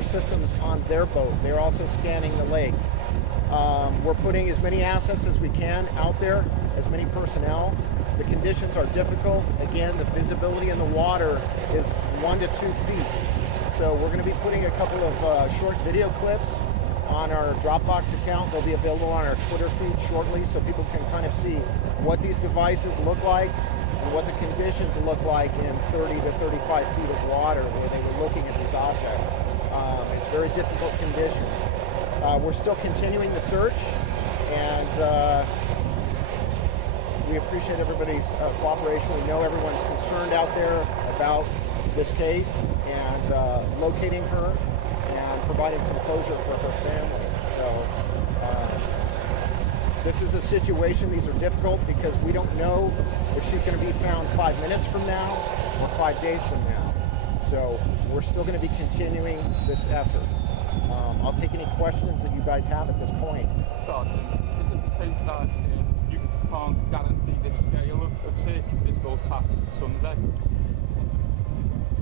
sonar systems on their boat. They're also scanning the lake. We're putting as many assets as we can out there, as many personnel. The conditions are difficult. Again, the visibility in the water is 1 to 2 feet. So we're going to be putting a couple of short video clips on our Dropbox account. They'll be available on our Twitter feed shortly, so people can kind of see what these devices look like and what the conditions look like in 30 to 35 feet of water where they were looking at these objects. It's very difficult conditions. We're still continuing the search, and we appreciate everybody's cooperation. We know everyone's concerned out there about this case and locating her and providing some closure for her family. So this is a situation, these are difficult because we don't know if she's going to be found 5 minutes from now or 5 days from now. So we're still going to be continuing this effort. I'll take any questions that you guys have at this point. Sergeant, is it the case that you can't guarantee this scale of safety is go past Sunday?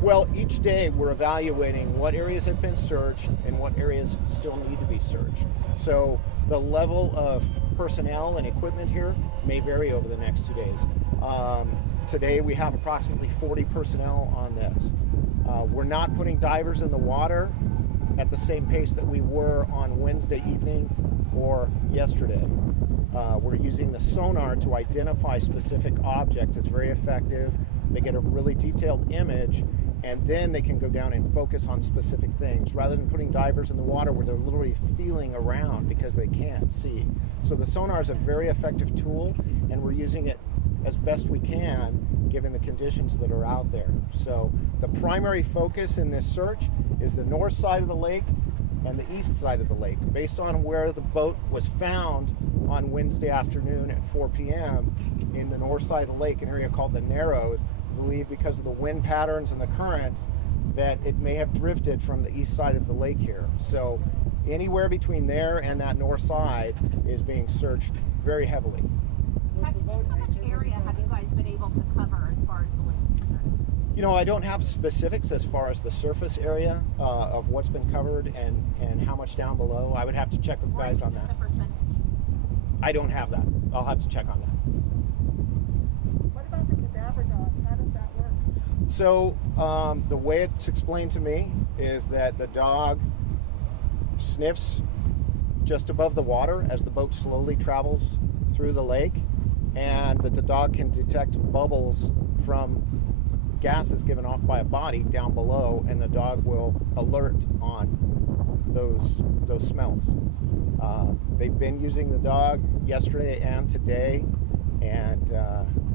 Well, each day we're evaluating what areas have been searched and what areas still need to be searched. So the level of personnel and equipment here may vary over the next 2 days. Today we have approximately 40 personnel on this. We're not putting divers in the water at the same pace that we were on Wednesday evening or yesterday. We're using the sonar to identify specific objects. It's very effective. They get a really detailed image, and then they can go down and focus on specific things rather than putting divers in the water where they're literally feeling around because they can't see. So the sonar is a very effective tool, and we're using it as best we can given the conditions that are out there. So the primary focus in this search is the north side of the lake and the east side of the lake. Based on where the boat was found on Wednesday afternoon at 4 p.m. in the north side of the lake, an area called the Narrows, I believe because of the wind patterns and the currents that it may have drifted from the east side of the lake here. So anywhere between there and that north side is being searched very heavily. Just how much area have you guys been able to cover as far as the lake's concerned? You know, I don't have specifics as far as the surface area of what's been covered and how much down below. I would have to check with the guys on that. The percentage? I don't have that. I'll have to check on that. What about the cadaver dog? How does that work? So the way it's explained to me is that the dog sniffs just above the water as the boat slowly travels through the lake, and that the dog can detect bubbles from gases given off by a body down below, and the dog will alert on those smells. They've been using the dog yesterday and today, and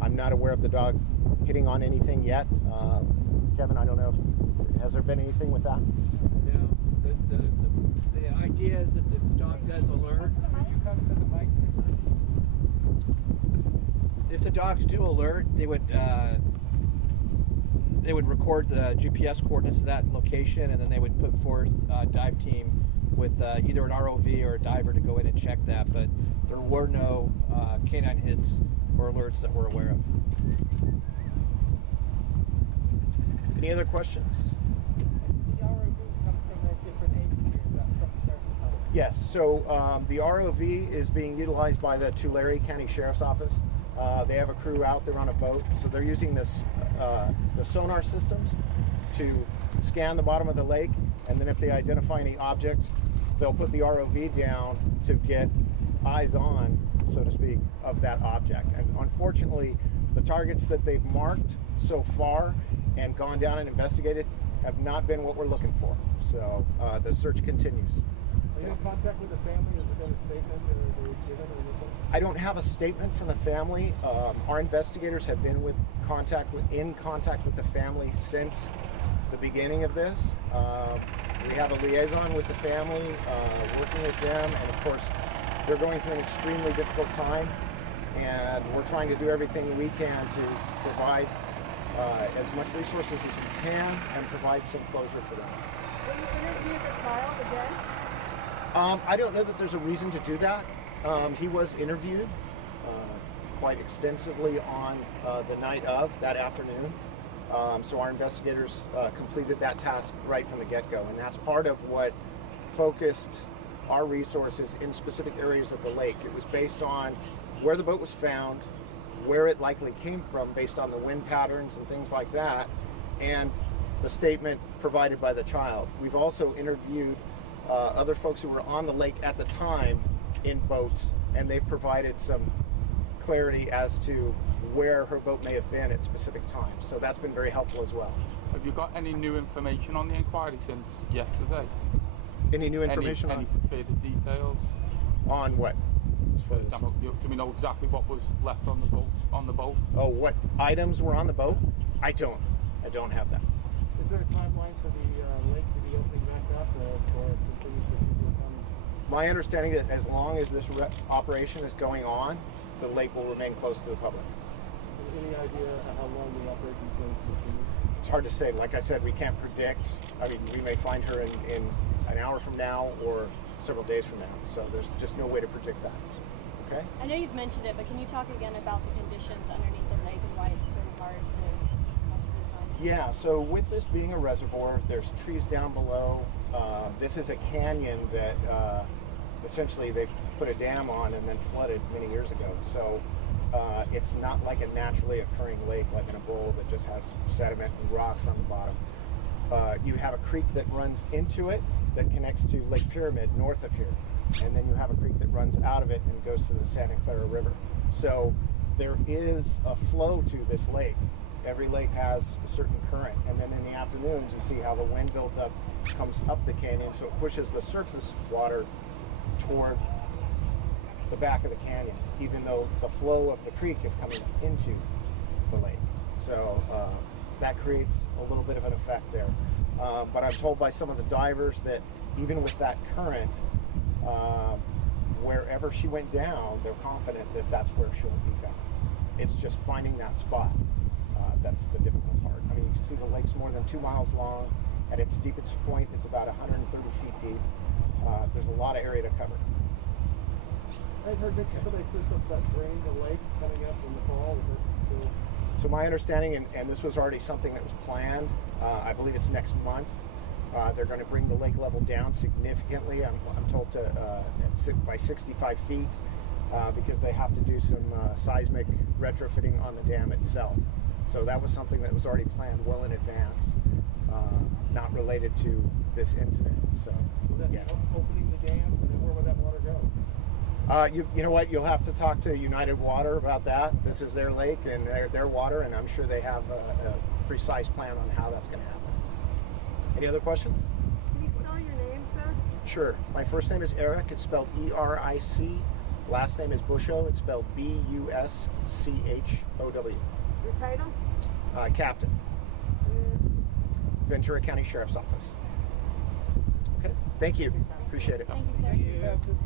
I'm not aware of the dog hitting on anything yet. Kevin, I don't know if has there been anything with that? Yeah, the idea is that the dog does alert. If the dogs do alert, they would record the GPS coordinates of that location, and then they would put forth a dive team with either an ROV or a diver to go in and check that. But there were no canine hits or alerts that we're aware of. Any other questions? The ROV comes from a different agency, or is that from the Sheriff's Department? Yes, so the ROV is being utilized by the Tulare County Sheriff's Office. They have a crew out there on a boat, so they're using this the sonar systems to scan the bottom of the lake, and then if they identify any objects, they'll put the ROV down to get eyes on, so to speak, of that object. And unfortunately, the targets that they've marked so far and gone down and investigated have not been what we're looking for. So the search continues. Are you in contact with the family? Has there been a statement or they were given or anything? I don't have a statement from the family. Our investigators have been in contact with the family since the beginning of this. We have a liaison with the family, working with them, and of course, they're going through an extremely difficult time, and we're trying to do everything we can to provide as much resources as we can and provide some closure for them. Will you interview the child again? I don't know that there's a reason to do that. He was interviewed quite extensively on the night of that afternoon. So our investigators completed that task right from the get-go, and that's part of what focused our resources in specific areas of the lake. It was based on where the boat was found, where it likely came from based on the wind patterns and things like that, and the statement provided by the child. We've also interviewed other folks who were on the lake at the time in boats, and they've provided some clarity as to where her boat may have been at specific times. So that's been very helpful as well. Have you got any new information on the inquiry since yesterday? Any new information any further details? on what? For example, do we know exactly what was left on the boat? Oh, what items were on the boat? I don't have that. Is there a timeline for the lake to be opening back up for continued procedure? My understanding is that as long as this operation is going on, the lake will remain closed to the public. Any idea how long the operation is going to continue? It's hard to say. Like I said, we can't predict. I mean, we may find her in an hour from now or several days from now. So there's just no way to predict that. Okay? I know you've mentioned it, but can you talk again about the conditions underneath the lake and why it's so hard to possibly find? Yeah, so with this being a reservoir, there's trees down below. This is a canyon that essentially they put a dam on and then flooded many years ago. So it's not like a naturally occurring lake like in a bowl that just has sediment and rocks on the bottom. You have a creek that runs into it that connects to Lake Pyramid north of here. And then you have a creek that runs out of it and goes to the Santa Clara River. So there is a flow to this lake. Every lake has a certain current. And then in the afternoons, you see how the wind builds up, comes up the canyon, so it pushes the surface water toward the back of the canyon, even though the flow of the creek is coming into the lake. So that creates a little bit of an effect there. But I'm told by some of the divers that even with that current, wherever she went down, they're confident that that's where she'll be found. It's just finding that spot. That's the difficult part. I mean, you can see the lake's more than 2 miles long. At its deepest point, it's about 130 feet deep. There's a lot of area to cover. I've heard that somebody said something about draining the lake coming up in the fall. Is it still? So my understanding, and this was already something that was planned, I believe it's next month. They're going to bring the lake level down significantly. I'm told to by 65 feet because they have to do some seismic retrofitting on the dam itself. So that was something that was already planned well in advance, not related to this incident. So Will that be opening the dam, and then where will that water go? you know what? You'll have to talk to United Water about that. This is their lake and their water, and I'm sure they have a precise plan on how that's going to happen. Any other questions? Can you spell your name, sir? Sure. My first name is Eric. It's spelled E-R-I-C. Last name is Buschow. It's spelled B-U-S-C-H-O-W. Your title? Captain. Ventura County Sheriff's Office. Okay. Thank you. Appreciate it. Thank you, sir. Thank you.